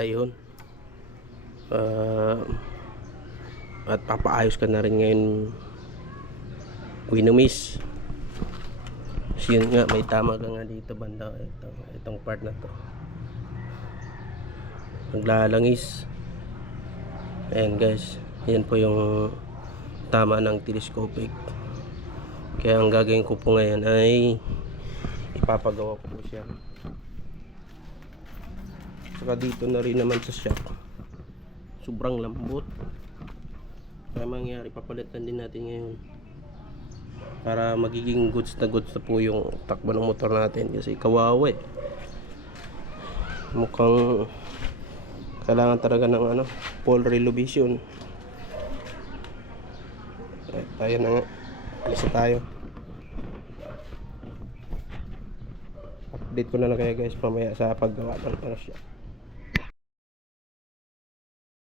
ayun. At papaayos ka na rin ngayon, Winumis. So yun nga, may tama ka nga dito banda. Itong part na to, naglalangis. Ayan guys, yan po yung tama ng telescopic. Kaya ang gagawin ko po ngayon ay ipapagawa ko po siya. Saka dito na rin naman sa shock, sobrang lambot. Kaya mangyari, papalitan din natin ngayon para magiging goods na po yung takbo ng motor natin. Kasi kawawa eh, mukhang kailangan talaga ng full relocation. Tayo na nga, alis na tayo. Update ko na lang kaya guys mamaya sa paggawa ng siya.